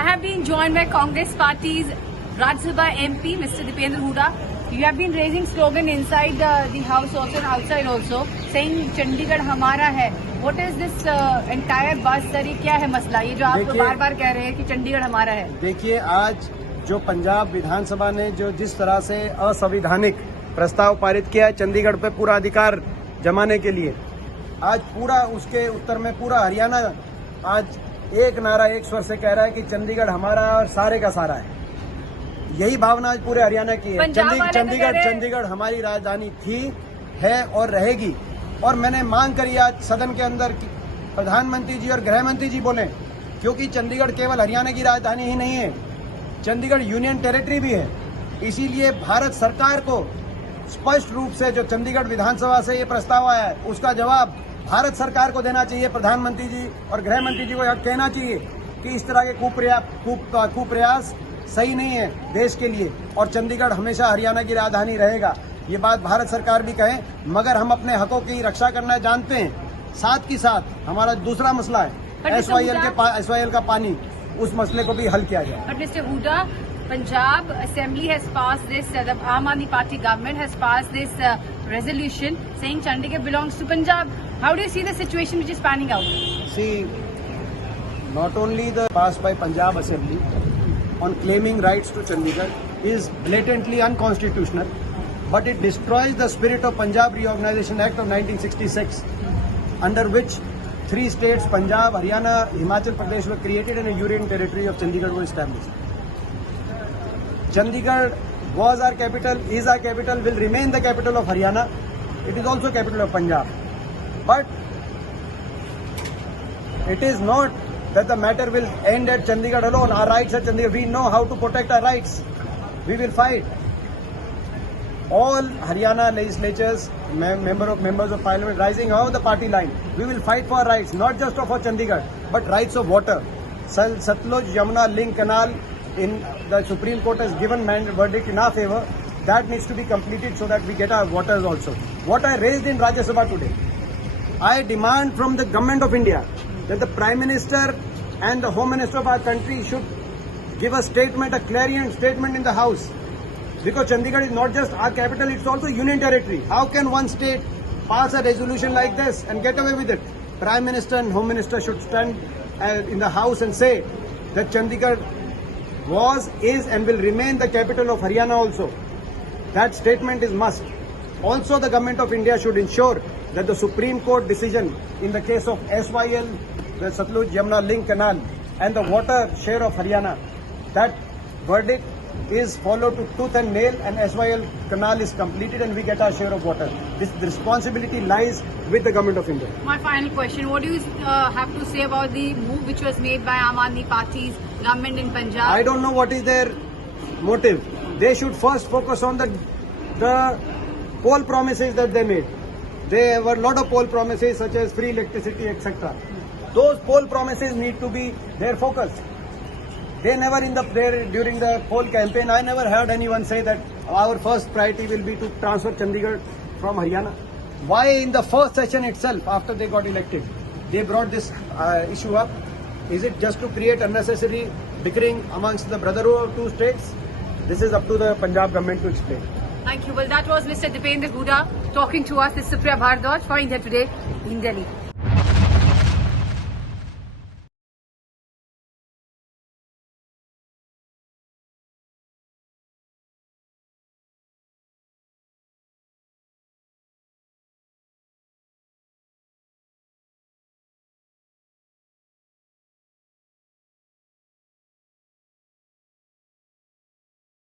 I have been joined by Congress Party's Rajya Sabha MP, Mr. Dipendra Hooda. You have been raising slogan inside the house also and outside also, saying Chandigarh हमारा है. What is this entire buzz sir? ये क्या है मसला? ये जो आप बार-बार कह रहे हैं कि चंडीगढ़ हमारा है. देखिए, आज जो पंजाब विधानसभा ने जो जिस तरह से असंवैधानिक प्रस्ताव पारित किया है चंडीगढ़ पे पूरा अधिकार जमाने के लिए, आज पूरा उसके उत्तर में पूरा हरियाणा आज एक नारा एक स्वर से कह रहा है कि चंडीगढ़ हमारा और सारे का सारा है. यही भावना आज पूरे हरियाणा की है. चंडीगढ़ हमारी राजधानी थी, है और रहेगी. और मैंने मांग करी आज सदन के अंदर कि प्रधानमंत्री जी और गृह मंत्री जी बोले, क्योंकि चंडीगढ़ केवल हरियाणा की राजधानी ही नहीं है, चंडीगढ़ यूनियन टेरिटरी भी है. इसीलिए भारत सरकार को स्पष्ट रूप से जो चंडीगढ़ विधानसभा से ये प्रस्ताव आया है उसका जवाब भारत सरकार को देना चाहिए. प्रधानमंत्री जी और गृह मंत्री जी को यह कहना चाहिए कि इस तरह के कुप्रयास सही नहीं है देश के लिए, और चंडीगढ़ हमेशा हरियाणा की राजधानी रहेगा. ये बात भारत सरकार भी कहे, मगर हम अपने हकों की रक्षा करना जानते हैं. साथ ही साथ हमारा दूसरा मसला है SYL का पानी, उस मसले को भी हल किया जाए. But Mr. Hooda, Punjab Assembly has passed this, the Aam Aadmi Party government has passed this resolution saying Chandigarh belongs to Punjab. How do you see the situation which is panning out? See, not only the passed by Punjab Assembly on claiming rights to Chandigarh is blatantly unconstitutional, but it destroys the spirit of Punjab Reorganisation Act of 1966, under which 3 states, Punjab, Haryana, Himachal Pradesh, were created and a union territory of Chandigarh was established. Chandigarh was our capital, is our capital, will remain the capital of Haryana. It is also capital of Punjab. But it is not that the matter will end at Chandigarh alone. Our rights at Chandigarh, we know how to protect our rights. We will fight. All Haryana legislatures, members of parliament rising above the party line, we will fight for our rights, not just for Chandigarh, but rights of water. Satluj Yamuna link canal, in the Supreme Court has given verdict in our favor. That needs to be completed so that we get our waters also. What I raised in Rajya Sabha today, I demand from the government of India that the Prime Minister and the Home Minister of our country should give a statement, a clarion statement in the House. Because Chandigarh is not just our capital, it's also union territory. How can one state pass a resolution like this and get away with it? Prime Minister and Home Minister should stand in the House and say that Chandigarh was, is and will remain the capital of Haryana also. That statement is must. Also, the Government of India should ensure that the Supreme Court decision in the case of SYL, the Satluj Yamuna link canal and the water share of Haryana, that verdict is followed to tooth and nail and SYL canal is completed and we get our share of water. This responsibility lies with the Government of India. My final question, what do you have to say about the move which was made by Aam Aadmi Party's government in Punjab? I don't know what is their motive. They should first focus on the poll promises that they made. There were a lot of poll promises such as free electricity, etc. Those poll promises need to be their focus. They never during the poll campaign, I never heard anyone say that our first priority will be to transfer Chandigarh from Haryana. Why in the first session itself, after they got elected, they brought this issue up? Is it just to create unnecessary bickering amongst the brotherhood of 2 states? This is up to the Punjab government to explain. Thank you. Well, that was Mr. Dipendra Hooda talking to us. This is Supriya Bharadwaj for India Today in Delhi.